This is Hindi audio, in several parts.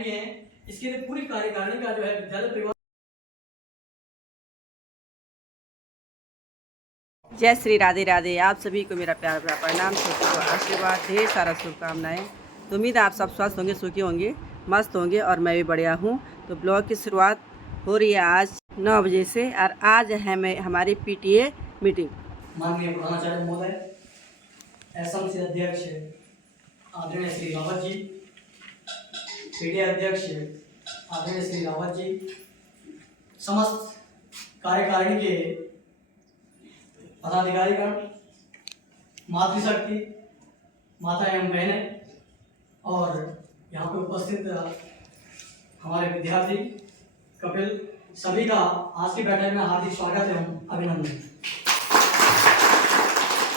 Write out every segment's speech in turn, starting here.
भी हैं, इसके लिए पूरी कार्यकारिणी का जो है विद्यालय परिवार। जय श्री राधे राधे। आप सभी को मेरा प्यार भरा प्रणाम, छोटे को आशीर्वाद, ढेर सारा शुभकामनाएं। तो उम्मीद है आप सब स्वस्थ होंगे, सुखी होंगे, मस्त होंगे और मैं भी बढ़िया हूँ। तो ब्लॉग की शुरुआत हो रही है आज 9 बजे से और आज है हमारी पीटीए मीटिंग। माननीय प्रधानाचार्य महोदय, एसएमसी अध्यक्ष आदरणीय श्री रावत जी, पीटीए अध्यक्ष आदरणीय श्री रावत जी, समस्त कार्यकारिणी के पदाधिकारीगण, मातृशक्ति, माता एवं बहनें और यहाँ पे उपस्थित हमारे विद्यार्थी, कपिल, सभी का आज की बैठक में हार्दिक स्वागत एवं अभिनंदन।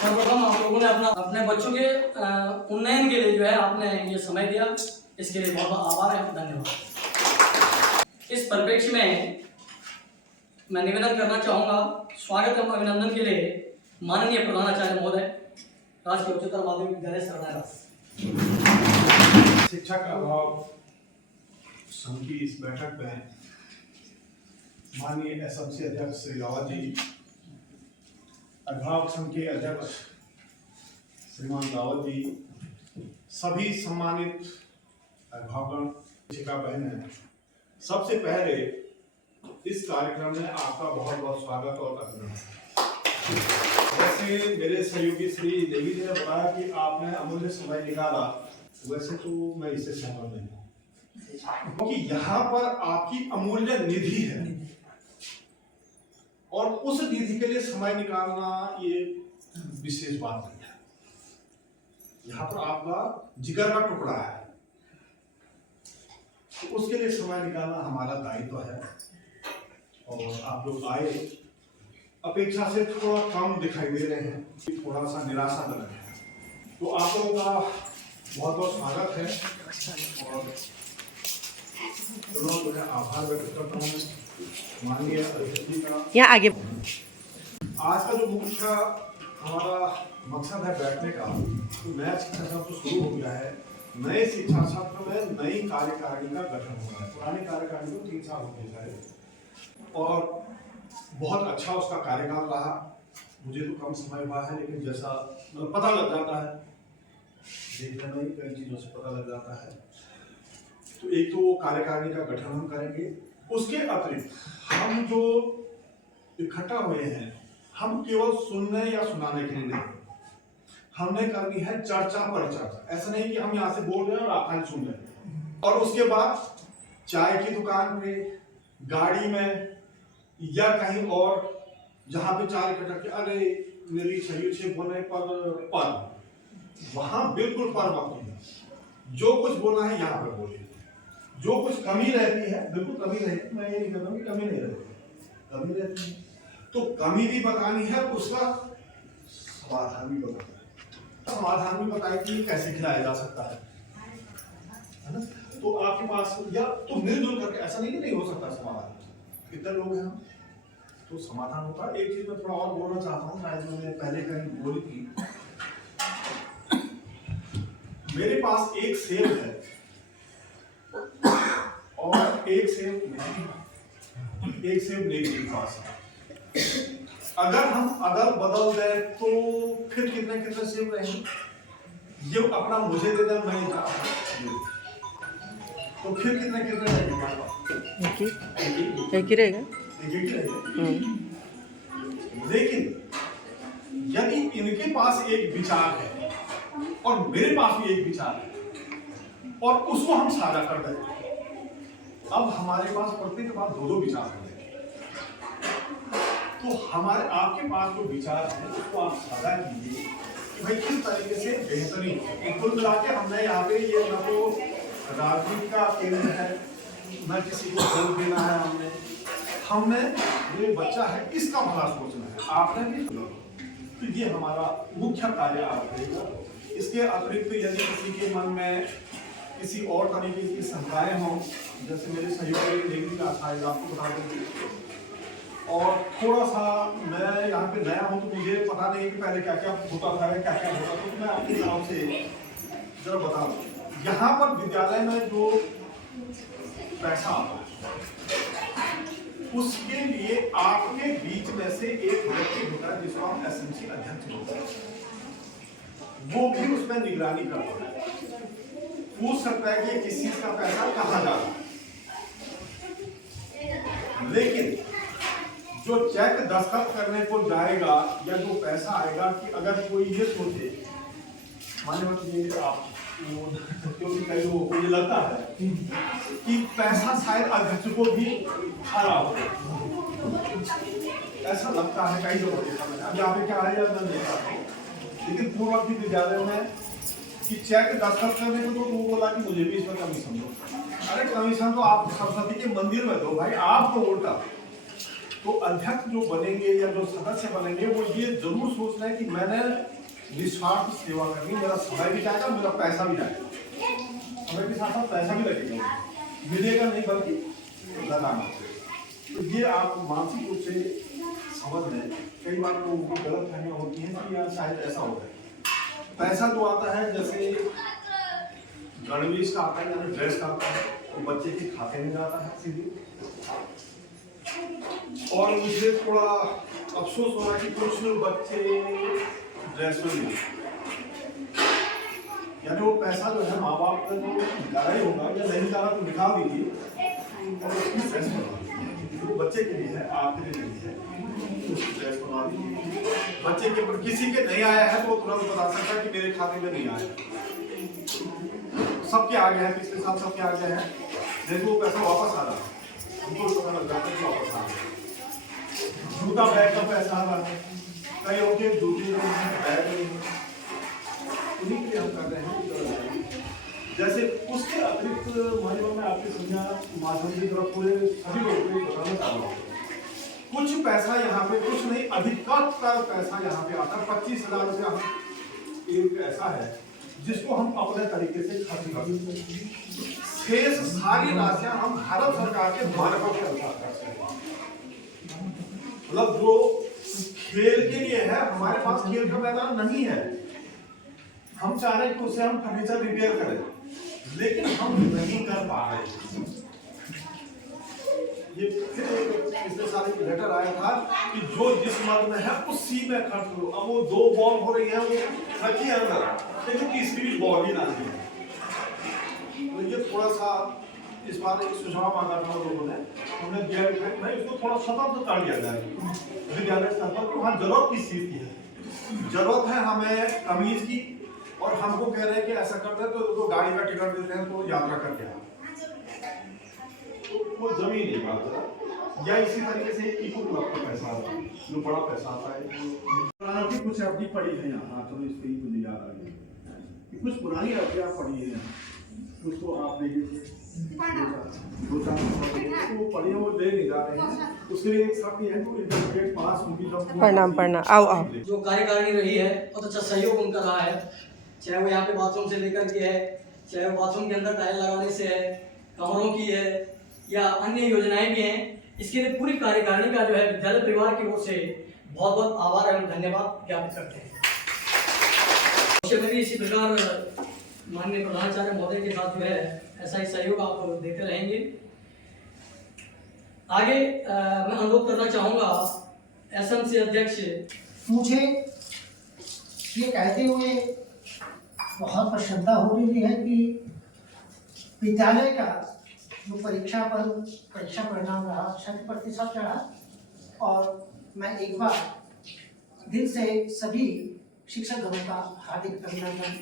सर्वप्रथम आप लोगों ने अपने बच्चों के उन्नयन के लिए जो है आपने ये समय दिया, इसके लिए बहुत बहुत आभार है, धन्यवाद। इस परिप्रेक्ष्य में मैं निवेदन करना चाहूँगा, स्वागत एवं अभिनंदन के लिए माननीय प्रधानाचार्य महोदय, राजकीय उच्चतर माध्यमिक विद्यालय सरदारास। शिक्षा का अभाव संघ की इस बैठक में माननीय एसएमसी अध्यक्ष श्री रावत जी, अभिभावक संघ के अध्यक्ष श्रीमान रावत जी, सभी सम्मानित अभिभावक, शिक्षिका बहनें, सबसे पहले इस कार्यक्रम में आपका बहुत बहुत स्वागत और अभिनंदन। वैसे मेरे सहयोगी श्री देवी जी ने बताया कि आपने अमूल्य समय निकाला, वैसे तो मैं इससे सहमत नहीं हूँ, क्योंकि यहाँ पर आपकी अमूल्य निधि है और उस निधि के लिए समय निकालना ये विशेष बात नहीं है। यहाँ पर आपका जिगर का टुकड़ा है, तो उसके लिए समय निकालना हमारा दायित्व है। और आप लोग आए, अपेक्षा से थोड़ा कम दिखाई दे रहे हैं, थोड़ा सा निराशाजनक है, तो आप लोगों का बहुत बहुत स्वागत है और दोनों मैं आभार व्यक्त करता हूँ माननीय अतिथि का। यहाँ आगे आज का जो मुख्य हमारा मकसद है बैठने का, तो नया शिक्षा सत्र शुरू हो गया है। नए शिक्षा सत्र में नई कार्यकारिणी का गठन हुआ है। पुरानी कार्यकारिणी को 3 साल हो गए और बहुत अच्छा उसका कार्यकाल रहा। मुझे तो कम समय हुआ है, लेकिन जैसा मतलब पता लग जाता है, देखने में कई चीज़ों से पता लग जाता है। तो एक तो कार्यकारिणी का गठन हम करेंगे, उसके अतिरिक्त हम जो इकट्ठा हुए हैं, हम केवल सुनने या सुनाने के लिए नहीं, हमने करनी है चर्चा पर चर्चा। ऐसा नहीं कि हम यहाँ से बोल रहे हैं और आप खाली सुन रहे हैं। और उसके बाद चाय की दुकान पे, गाड़ी में या कहीं और जहाँ पे चाय कटक के अरे मेरी सही से बोलने पर वहां बिल्कुल पर मत कीजिए। जो कुछ बोलना है यहाँ पर बोलिए। जो कुछ कमी रहती है बिल्कुल कमी रहती, मैं ये नहीं कहता कि कमी नहीं रहती, कमी रहती है तो कमी भी बतानी है, उसका समाधान भी बताना है। समाधान भी बताए कि कैसे खिलाया जा सकता है ना। तो आपके पास या तो मिलजुल करके, ऐसा नहीं हो सकता समाधान, कितने लोग हैं हम, तो समाधान होता है। एक चीज मैं थोड़ा और बोलना चाहता हूँ, शायद मैंने पहले कहीं बोली थी। मेरे पास एक सेब है और एक सेब नहीं के पास है। अगर हम अदल बदल दें तो फिर कितने सेब रहेंगे? ये अपना मुझे दे दें, मैं तो फिर कितने रहेंगे हमारे पास? एक ही रहेगा। लेकिन यदि इनके पास एक विचार है और मेरे पास भी एक विचार है और उसको हम साझा कर दें, अब हमारे पास प्रत्येक बार 2 विचार हैं। तो हमारे आपके पास जो विचार है उसको आप साझा कीजिए कि भाई किस तरीके से बेहतरीन। कुल मिला के हमने यहाँ पे ये न तो राजनीति का केंद्र है, न किसी को वोट देना है, हमने ये बच्चा है इसका भला सोचना है। आपने भी तो ये हमारा मुख्य कार्य आप रहेगा। इसके अतिरिक्त यदि किसी के मन में किसी और तरीके की शंकाएं हों, जैसे मेरे सहयोगी देवी का शायद आपको बता देंगे, और थोड़ा सा मैं यहाँ पे नया हूँ तो मुझे पता नहीं कि पहले क्या क्या होता था, क्या क्या होता था, तो मैं आपके नाम से जरा बता दूँ। यहाँ पर विद्यालय में जो पैसा आता है, उसके लिए आपके बीच में से एक व्यक्ति होता है जिसको हम एसएमसी अध्यक्ष बोलते हैं। वो भी उसमें निगरानी करता है, पूछ सकता है कि किस चीज का पैसा कहाँ जा रहा है। लेकिन जो चेक दस्तखत करने को जाएगा या जो पैसा आएगा, कि अगर कोई ये सोचे, माने ये आप क्योंकि कई लोगों को ये लगता है कि पैसा शायद अध्यक्ष को भी खा हो, ऐसा लगता है कई लोगों देखा मैंने। अब यहाँ पे क्या है यार मैं देखा हूँ, लेकिन पूर्व की विद्यालयों में कि चेक दस्तखत करने को तो वो बोला कि मुझे भी इसमें कमीशन दो। अरे कमीशन तो आप सरस्वती के मंदिर में दो भाई, आप तो उल्टा। तो अध्यक्ष जो बनेंगे या जो सदस्य बनेंगे वो ये जरूर सोच रहे हैं कि मैंने निस्वार्थ सेवा करनी, मेरा समय भी जाएगा, मेरा पैसा भी जाएगा, समय के साथ साथ पैसा भी लगेगा, मिलेगा नहीं बल्कि लगाना। तो ये आप मानसिक रूप से समझ लें। कई बार लोगों को गलत फहमियां होती हैं कि यार शायद ऐसा होता है। पैसा जो आता है जैसे गणवेश का आता है, यानी ड्रेस का आता है, वो बच्चे के खाते में जाता है सीधे। और मुझे थोड़ा अफसोस हो रहा है कि कुछ बच्चे ड्रेस में नहीं, यानी वो पैसा जो है माँ बाप का जो डाला ही होगा या नहीं डाला तो निकाल दीजिए और उसकी ड्रेस बनवा दीजिए। वो बच्चे के लिए है, आपके लिए नहीं है, उसकी ड्रेस बनवा दीजिए। बच्चे के ऊपर किसी के नहीं आया है तो तुरंत बता सकता है कि मेरे खाते में नहीं आया। सबके आ गया है, पिछले साल सबके आ गया है, देखो वो पैसा वापस आ रहा है, उनको पता लग जाता है कि वापस आ रहा है। जूता बैग का पैसा आ रहा है, कई होके जूते बैग नहीं है, उन्हीं के लिए हम कर रहे हैं। जैसे उसके अतिरिक्त मान्यता में आपके संज्ञा माध्यम की तरफ पूरे सभी लोगों को बताना चाह रहा हूँ। कुछ पैसा यहाँ पे, कुछ नहीं अधिकतर पैसा यहाँ पे आता है। 25,000 रुपया एक ऐसा है जिसको हम अपने तरीके से खर्च कर सकते हैं। शेष सारी राशियां हम भारत सरकार के मानकों के अनुसार खर्च करेंगे। मतलब जो खेल के लिए है, हमारे पास खेल का मैदान नहीं है, हम चाह रहे हैं कि उसे हम फर्नीचर रिपेयर करें, लेकिन हम नहीं कर पा रहे। ये फिर पिछले साल एक लेटर आया था कि जो जिस मद में है उसी में खर्च करो। अब वो 2 बॉल हो रही है, वो रखी अंदर, लेकिन तीसरी भी बॉल ही ना है। तो ये थोड़ा सा इस बार एक सुझाव मांगा था लोगों ने, हमने दिया है इसको थोड़ा स्वतंत्र कर दिया जाए विद्यालय स्तर पर। तो हाँ, जरूरत किस चीज की है? जरूरत है हमें कमीज की, और हमको कह रहे हैं कि ऐसा करते हैं तो गाड़ी का टिकट देते हैं तो यात्रा करके आ, तो वो जमीन नहीं बात। या इसी तरीके से इको क्लब का पैसा आता है, जो बड़ा पैसा आता है, की कुछ अवधि पड़ी है यहाँ, चलो इस पर मुझे याद आ गई, कुछ पुरानी अवधियाँ पड़ी है, उसको आप देखिए 2-4 वो पढ़िए, वो ले नहीं जा रहे हैं। उसके लिए एक शर्त ये है कि इंटरमीडिएट पास उनकी जब प्रणाम आओ जो कार्यकारिणी रही है बहुत अच्छा सहयोग उनका रहा है, चाहे वो यहाँ पे बाथरूम से लेकर के है, चाहे वो बाथरूम के अंदर टाइल लगाने से है, कमरों की है, या अन्य योजनाएं भी हैं। इसके लिए पूरी कार्यकारिणी का जो है विद्यालय परिवार की ओर से बहुत बहुत आभार एवं धन्यवाद ज्ञापित करते हैं। भविष्य में भी इसी प्रकार माननीय प्रधानाचार्य महोदय के साथ जो है ऐसा ही सहयोग आप देते रहेंगे। आगे मैं अनुरोध करना चाहूँगा एसएमसी अध्यक्ष, मुझे ये कहते हुए बहुत प्रसन्नता हो रही है कि विद्यालय का जो परीक्षा परिणाम रहा 100% रहा, और मैं एक बार दिल से सभी शिक्षकगणों का हार्दिक अभिनंदन,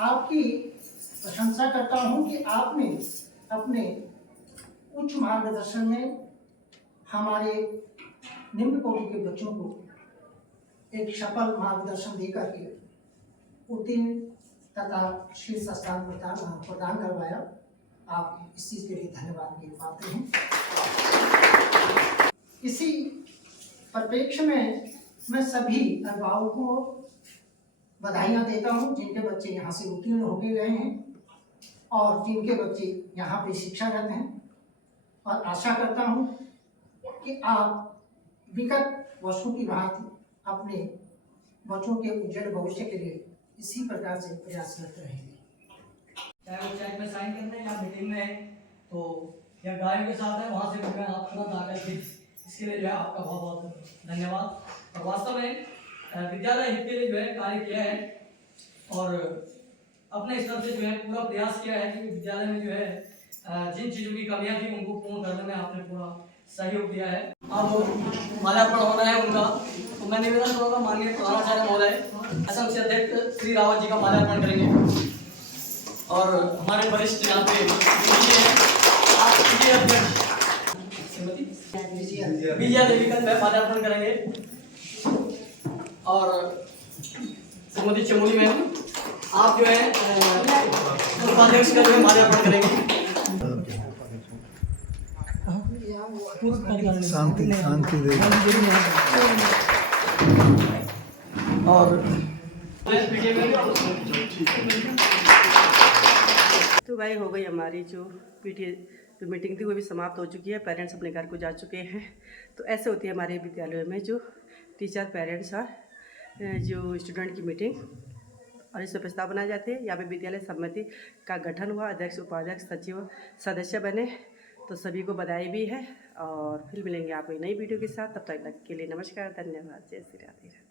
आपकी प्रशंसा करता हूं कि आपने अपने उच्च मार्गदर्शन में हमारे निम्न कोटि के बच्चों को एक सफल मार्गदर्शन देकर के उत्तीर्ण तथा शीर्ष स्थान प्रदान करवाया। आप इस चीज़ के लिए धन्यवाद के पात्र हैं। इसी परिप्रेक्ष्य में मैं सभी अभिभावकों को बधाइयाँ देता हूँ जिनके बच्चे यहाँ से उत्तीर्ण होके गए हैं और जिनके बच्चे यहाँ पे शिक्षारत हैं, और आशा करता हूँ कि आप विगत वर्षों की भांति अपने बच्चों के उज्जवल भविष्य के लिए इसी प्रकार से प्रयासरत रहेंगे। चाहे वो चेक में साइन करना है या टीम में है, तो यह गायों के साथ है, वहाँ से भी मैं आपका दाखिल थी, इसके लिए जो है आपका बहुत बहुत धन्यवाद। और वास्तव में विद्यालय हित के लिए जो है कार्य किया है और अपने स्तर से जो है पूरा प्रयास किया है कि विद्यालय में जो है जिन चीज़ों की कमियां थी उनको पूर्ण करने में आपने पूरा सहयोग दिया है। अब माल्यार्पण होना है उनका, तो मैं निवेदन करूँगा माननीय प्रधानाचार्य महोदय असम से अध्यक्ष श्री रावत जी का माल्यार्पण करेंगे और हमारे वरिष्ठ यहाँ पे आप अध्यक्ष श्रीमती विजया देवी का माल्यार्पण करेंगे और श्रीमती चमोली मैम आप जो है उपाध्यक्ष का जो है माल्यार्पण करेंगे। शांति शांति दे और तो भाई हो गई हमारी जो पीटीए जो मीटिंग थी वो भी समाप्त हो चुकी है। पेरेंट्स अपने घर को जा चुके हैं। तो ऐसे होती है हमारे विद्यालयों में जो टीचर पेरेंट्स और जो स्टूडेंट की मीटिंग और इस पर प्रस्ताव बनाए जाते हैं। यहाँ पे विद्यालय समिति का गठन हुआ, अध्यक्ष उपाध्यक्ष सचिव सदस्य बने, तो सभी को बधाई भी है। और फिर मिलेंगे आपको नई वीडियो के साथ, तब तक के लिए नमस्कार, धन्यवाद, जय श्री राधे।